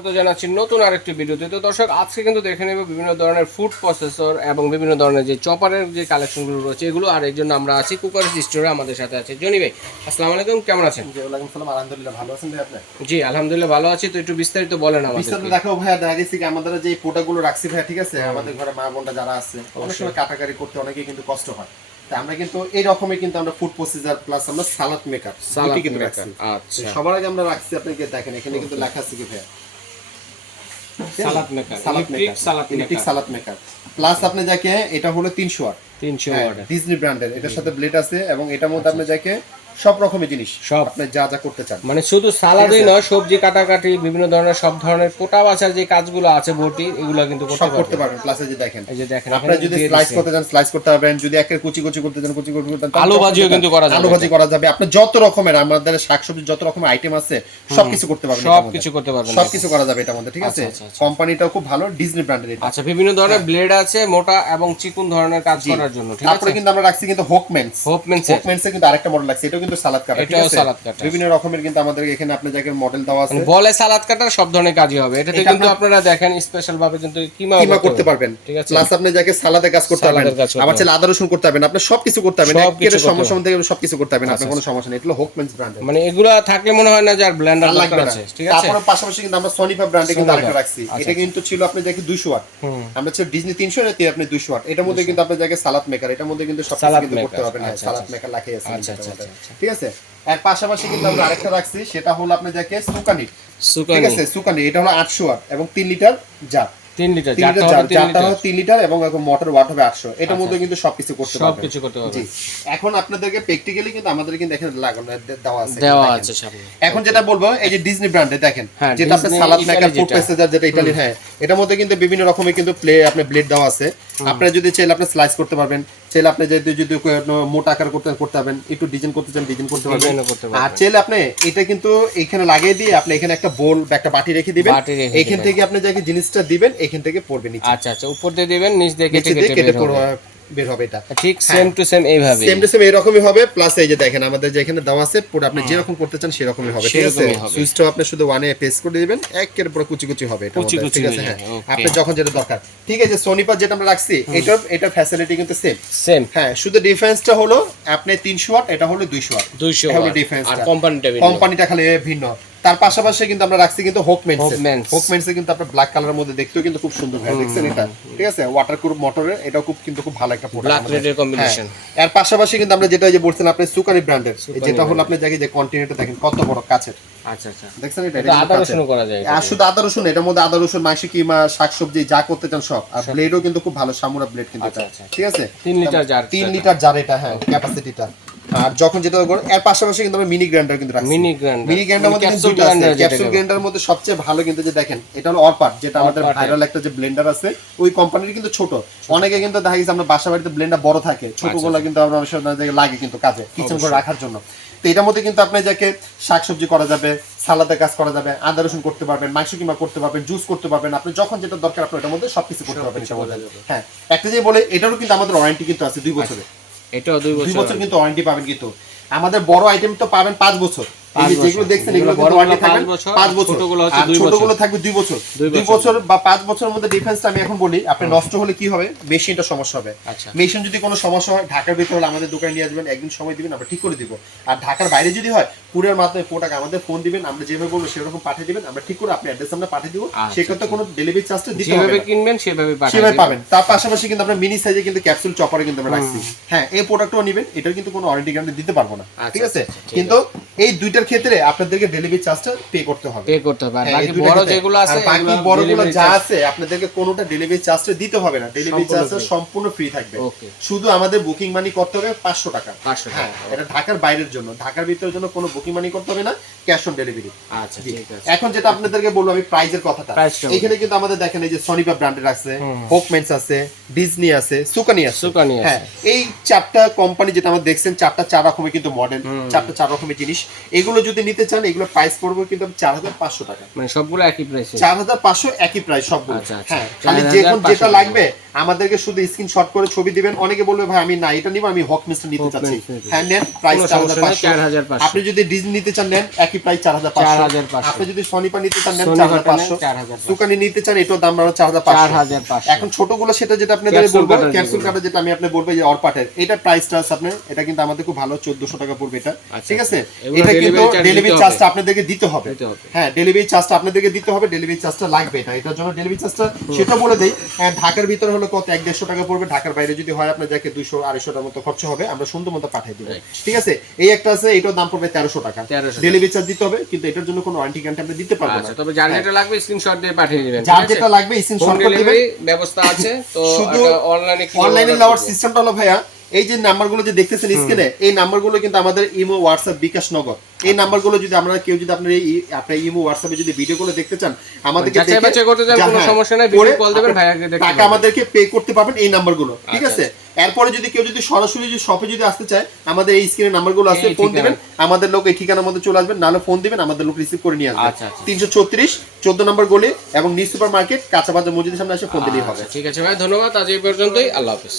স্বাগত জানাচ্ছি নতুন আরেকটি ভিডিওতে। তো দর্শক, আজকে কিন্তু দেখে নেব বিভিন্ন ধরনের ফুড প্রসেসর এবং বিভিন্ন ধরনের যে চপারের যে কালেকশনগুলো রয়েছে এগুলো। আর এর জন্য আমরা আছি কুকারস স্টোরে, আমাদের সাথে আছে জনি ভাই। আসসালামু আলাইকুম, কেমন আছেন? জি ওয়ালাইকুম সালাম, আলহামদুলিল্লাহ ভালো আছেন ভাই আপনি? জি আলহামদুলিল্লাহ ভালো আছি। তো একটু বিস্তারিত বলেন আমাদের। বিস্তারিত দেখো ভাইয়া, দেখা গেছে কি আমাদের যে প্রোডাক্টগুলো রাখছি ভাইয়া, ঠিক আছে, আমাদের ঘরে মা বোনটা যারা আছে অনেক সময় কাটাকাটি করতে অনেকে কিন্তু কষ্ট হয়। তাই আমরা কিন্তু এই রকমের কিন্তু আমরা ফুড প্রসেসর প্লাস আমরা সালাদ মেকার কিন্তু রাখছি। আচ্ছা, সবার আগে আমরা রাখছি, আপনাকে দেখেন এখানে কিন্তু লেখা আছে কি ভাইয়া, সালাদ মেকার, ইলেকট্রিক সালাদ মেকার প্লাস আপনি যাকে এটা হলো 300 ওয়াট 300 ওয়াট ডিজনি ব্র্যান্ডের, এটার সাথে ব্লেড আছে এবং এটার মধ্যে আপনি যাকে সব রকমের জিনিস সব আপনি যা যা করতে চান, মানে শুধু সালাদই নয়, সবজি কাটাকাটি বিভিন্ন ধরনের সব ধরনের কোটা বাছার যে কাজগুলো আছে বটি, এগুলো কিন্তু করতে পারবেন। প্লাস এই যে দেখেন, এই যে দেখেন, আপনি যদি স্লাইস করতে চান স্লাইস করতে পারবেন, যদি একের কুচি কুচি করতে চান কুচি করতে চান, আলু ভাজিও কিন্তু করা যাবে, আলু ভাজি করা যাবে। আপনি যত রকমের আমাদের শাকসবজি যত রকমের আইটেম আছে সবকিছু করতে পারবেন, সবকিছু করতে পারবেন, সবকিছু করা যাবে এটার মধ্যে, ঠিক আছে। কোম্পানিটাও খুব ভালো, ডিজনি ব্র্যান্ডের এটা। আচ্ছা, বিভিন্ন ধরনের ব্লেড আছে, মোটা এবং চিকন ধরনের কাজ করার জন্য, ঠিক আছে। তারপরে কিন্তু আমরা রাখছি কিন্তু হোকমেন্সের কিন্তু আরেকটা মডেল রাখছি, এটাও কিন্তু সালাদ কাটা, ঠিক আছে। বিভিন্ন রকমের কিন্তু আমাদের এখানে আপনি জায়গায় মডেল দেওয়া আছে, বলে সালাদ কাটার সব ধরনের কাজই হবে এটাতে। কিন্তু আপনারা দেখেন স্পেশাল ভাবে কিন্তু কিমা করতে পারবেন, ঠিক আছে। প্লাস আপনি যাকে সালাদে কাজ করতে পারবেন, আবার চাইলে আদা রসুন করতে পারবেন, আপনি সবকিছু করতে পারবেন, এর সমস্যা মধ্যে সবকিছু করতে পারবেন, আপনার কোনো সমস্যা নেই। এটা হলো হোকমেন্স ব্র্যান্ডের, মানে এগুলা থাকলে মনে হয় না যে আর ব্লেন্ডার দরকার আছে, ঠিক আছে। তারপর পাশাপাশি কিন্তু আমরা সনিপা ব্র্যান্ডে কিন্তু আরেকটা রাখছি, এটা কিন্তু ছিল আপনি যাকে 200 ওয়াট, আমরা ছিল ডিজনি 300 এর আপনি 200 ওয়াট। এটার মধ্যে কিন্তু আপনি যাকে সালাদ মেকার, এটার মধ্যে কিন্তু সবকিছু কিন্তু করতে পারবেন, সালাদ মেকার লাগাই আছে, ঠিক আছে। এর পাশাপাশি কিন্তু আমরা আরেকটা রাখছি, সেটা হলো আপনি যাকে সুকানি, ঠিক আছে। সুকানি এটা হলো 800 ওয়াট এবং 3 লিটার জার, 3 লিটার জারটা হলো 3 লিটার এবং মোটর ওয়াট হবে 800। এটার মধ্যে কিন্তু সবকিছু করতে পারবেন। জি, এখন আপনাদেরকে প্র্যাকটিক্যালি কিন্তু আমাদের কিন্তু এখানে লাগানো দেওয়া আছে সামনে। এখন যেটা বলবো, এই যে ডিজনি ব্র্যান্ডে দেখেন, যেটা আপনি সালাদ মেকার ফুড প্রসেসর, যেটা ইতালিয়ান, হ্যাঁ, এটার মধ্যে কিন্তু বিভিন্ন রকমের কিন্তু আপনি ব্লেড দেওয়া আছে। আপনারা যদি চাইলে আপনি স্লাইস করতে পারবেন, চাইলে আপনি যদি মোটা আকার করতে পারবেন, একটু ডিজাইন করতে চান ডিজাইন করতে পারবেন। আর চাইলে আপনি এটা কিন্তু এখানে লাগিয়ে দিয়ে আপনি এখানে একটা বোল বা একটা বাটি রেখে দিবেন, এখান থেকে আপনি যাকে জিনিসটা দিবেন এখান থেকে পড়বে নিচে। আচ্ছা আচ্ছা, উপর দিয়ে দিবেন, নিচ দিয়ে কেটে বের হবে। এটা ঠিক সেম টু সেম এইভাবে, সেম টু সেম এরকমই হবে। প্লাস এই যে দেখেন আমাদের যে এখানে দেওয়া আছে, পুরো আপনি যেরকম করতে চান সেরকমই হবে, ঠিক আছে। সুইচটা আপনি শুধু ওয়ানে প্রেস করে দিবেন, একের পুরো কুচি কুচি হবে এটা, ঠিক আছে। হ্যাঁ, আপনি যখন যেটা দরকার, ঠিক আছে। সোনিপা যেটা আমরা রাখছি, এটা ফ্যাসিলিটি কিন্তু সেম। হ্যাঁ, শুধু ডিফারেন্সটা হলো আপনি 300 ওয়াট, এটা হলো 200 ওয়াট, 200 হলো ওয়াট, ডিফারেন্স। আর কোম্পানিটা খালি ভিন্ন। তার পাশাপাশি কিন্তু আমরা রাখছি কিন্তু হোকমেন্সে কিন্তু আপনার ব্ল্যাক কালারের মধ্যে দেখতেও কিন্তু খুব সুন্দর হয়, দেখছেন এটা, ঠিক আছে। ওয়াটারপ্রুফ মোটরের, এটাও খুব ভালো একটা প্রোডাক্ট, ব্ল্যাক রেডের কম্বিনেশন। এর পাশাপাশি কিন্তু আমরা যেটা যে বলছেন আপনি সুকানি ব্র্যান্ডের, যেটা হলো আপনি জায়গায় যে কন্টিনেন্টটা দেখেন কত বড় কাছের। আচ্ছা আচ্ছা, দেখছেন এটা আদা রসুন করা যায়, আর শুধু আদা রসুন, এটার মধ্যে আদা রসুন, মাংস, কিমা, শাকসবজি যা করতে চান সব। আর ব্লেডও কিন্তু খুব ভালো সামুরা ব্লেড কিন্তু এটা, ঠিক আছে। 3 লিটার জার, 3 লিটার জার এটা, হ্যাঁ, ক্যাপাসিটিটা। আর যখন যেটা করব, এর পাশাপাশি কিন্তু আমরা মিনি গ্রাইন্ডার কিন্তু রাখছি। মিনি গ্রাইন্ডার মধ্যে দুটো আছে। ক্যাপসুল গ্রাইন্ডারের মধ্যে সবচেয়ে ভালো কিন্তু যে দেখেন, এটা হলো অরপার, যেটা আমাদের ভাইরাল একটা যে ব্লেন্ডার আছে, ওই কোম্পানির কিন্তু ছোট। অনেকে কিন্তু দেখা গেছে আমরা বাসা বাড়িতে ব্লেন্ডার বড় থাকে, ছোটগুলো কিন্তু আমরা অনেক সময় লাগে কিন্তু কাজে, কিচেন করে রাখার জন্য। তো এটার মধ্যে কিন্তু আপনি যাকে শাকসবজি করা যাবে, সালাদে কাজ করা যাবে, আদা রসুন করতে পারবেন, মাংস কিমা করতে পারবেন, জুস করতে পারবেন, আপনি যখন যেটা দরকার আপনি এটার মধ্যে সবকিছু করতে পারবেন। হ্যাঁ, একটা যে বলে এটারও কিন্তু আমাদের ওয়ারেন্টি কিন্তু আছে 2 বছরের। এটাও 2 বছর কিন্তু ওয়ারেন্টি পাবেন। কিন্তু আমাদের বড় আইটেম তো পাবেন 5 বছর, যেগুলো দেখছেন এগুলো কিন্তু ওয়ারেন্টি থাকবে 5 বছর, ছোটগুলো থাকবে 2 বছর। 2 বছর বা 5 বছরের মধ্যে ডিফারেন্সটা আমি এখন বলি। আপনি নষ্ট হলে কি হবে, মেশিনটা সমস্যা হবে। মেশিন যদি কোনো সমস্যা হয়, ঢাকার ভিতরে হলে আমাদের দোকানে নিয়ে আসবেন, একদিন সময় দিবেন, আমরা ঠিক করে দিব। আর ঢাকার বাইরে যদি হয়, পুরের মাধ্যমে প্রোডাক্ট আমাদের ফোন দিবেন, আমরা যেভাবে বলবো সেরকম পাঠিয়ে দিবেন, আমরা ঠিক করে আপনি অ্যাড্রেস আমরা পাঠিয়ে দিব। সেক্ষেত্রে কোনো ডেলিভারি চার্জটা দিতে হবে না, যেভাবে কিনবেন সেভাবে পাবেন। তার পাশাপাশি কিন্তু আমরা মিনি সাইজে কিন্তু ক্যাপসুল চপারে কিন্তু আমরা রাখছি। হ্যাঁ, এই প্রোডাক্টটাও নেবেন, এটার কিন্তু কোনো ওয়ারেন্টি গ্যারান্টি দিতে পারবো না, ঠিক আছে। কিন্তু এই দুইটার ক্ষেত্রে আপনাদেরকে ডেলিভারি চার্জটা পে করতে হবে। আর বাকি বড় যেগুলো আছে, বাকি বড়গুলো যা আছে আপনাদেরকে কোনোটা ডেলিভারি চার্জটা দিতে হবে না, ডেলিভারি চার্জটা সম্পূর্ণ ফ্রি থাকবে। শুধু আমাদের বুকিং মানি করতে হবে 500 টাকা। হ্যাঁ, এটা ঢাকার বাইরের জন্য, ঢাকার ভিতরের জন্য কোনো বুকিং মানি করতে হবে না, ক্যাশ অন ডেলিভারি। আচ্ছা, ঠিক আছে। এখন যেটা আপনাদেরকে বলবো আমি প্রাইজের কথাটা, এখানে কিন্তু আমাদের দেখেন এই যে সনিপা ব্র্যান্ডের আছে, হোকমেন্স আছে, ডিজনি আছে, সুকানি আছে। হ্যাঁ, এই 4টা কোম্পানি যেটা আমরা দেখছেন, 4 রকমের কিন্তু মডেল, 4 রকমের জিনিস। এগুলো যদি নিতে চান, এগুলো প্রাইস পড়বে কিন্তু 4500 টাকা, মানে সবগুলো একই প্রাইস, 4500 একই প্রাইস সবগুলো। হ্যাঁ, খালি যেটা লাগবে আমাদেরকে শুধু স্ক্রিনশট করে ছবি দিবেন। অনেকে বলবে ভাই আমি না এটা নিব, আমি হক মিস্টার নিতে চাচ্ছি, হ্যাঁ নেন, প্রাইস 4500। আপনি যদি ডিজনি নিতে চান নেন, একই প্রাইস 4500। আপনি যদি সনিপা নিতে চান নেন 4500। সুকানি নিতে চান এটার দাম হলো 4500। এখন ছোটগুলো সেটা যেটা আপনাদের বলবো ক্যাপসুল কাটা, যেটা আমি আপনাদের বলবো যে অরপাটের, এটা প্রাইসটা আছে আপনার, এটা কিন্তু আমাদের খুব ভালো 1400 টাকা পড়বে এটা, ঠিক আছে। এটা কিন্তু ডেলিভারি চার্জটা আপনাদেরকে দিতে হবে, হ্যাঁ ডেলিভারি চার্জটা আপনাদেরকে দিতে হবে, ডেলিভারি চার্জটা লাগবে। এটার জন্য ডেলিভারি চার্জটা সেটা বলে দেই, ঢাকার ভিতরে হলো কত 150 টাকা পড়বে, ঢাকার বাইরে যদি হয় আপনার যাকে 200-250 টাকার মতো খরচ হবে, আমরা সুন্দর মতো পাঠিয়ে দিব, ঠিক আছে। এই একটা আছে, এটার দাম পড়বে 1300 টাকা, ডেলিভারি চার্জ দিতে হবে, কিন্তু এটার জন্য কোনো ওয়ারেন্টি গ্যারান্টি আমরা দিতে পারবো না। তবে যার যেটা লাগবে স্ক্রিনশট দিয়ে পাঠিয়ে দিবেন, যার যেটা লাগবে স্ক্রিনশট করে দিবেন, ব্যবস্থা আছে। তো শুধু অনলাইনে নেওয়ার সিস্টেমটা হলো ভাইয়া, এই যে নাম্বারগুলো যে দেখতেছেন স্ক্রিনে, এই নাম্বারগুলো কিন্তু আমাদের ইমো, হোয়াটসঅ্যাপ, বিকাশ নগদ, এই নাম্বারগুলো যদি আমরা কেউ যদি আপনার এই আপনার ইমো হোয়াটসঅ্যাপে যদি ভিডিওগুলো দেখতে চান, আমাদেরকে যাচাই বাছাই করতে চান, কোনো সমস্যা নাই, ভিডিও কল দিবেন, ভাইয়াকে দেখতে টাকা আমাদেরকে পে করতে পারবেন এই নাম্বারগুলো, ঠিক আছে। এরপরে যদি কেউ যদি সরাসরি যদি শপে যদি আসতে চায়, আমাদের এই স্ক্রিনে নাম্বারগুলো আছে, ফোন দিবেন, আমাদের লোক এই ঠিকানার মধ্যে চলে আসবেন, নাহলে ফোন দিবেন, আমাদের লোক রিসিভ করে নিয়ে আসবে। 334 14 নম্বর গলি এবং নিউ সুপার মার্কেট কাঁচা বাজার মসজিদের সামনে এসে ফোন দিলেই হবে। ঠিক আছে ভাই, ধন্যবাদ। আজ এই পর্যন্তই, আল্লাহ হাফেজ।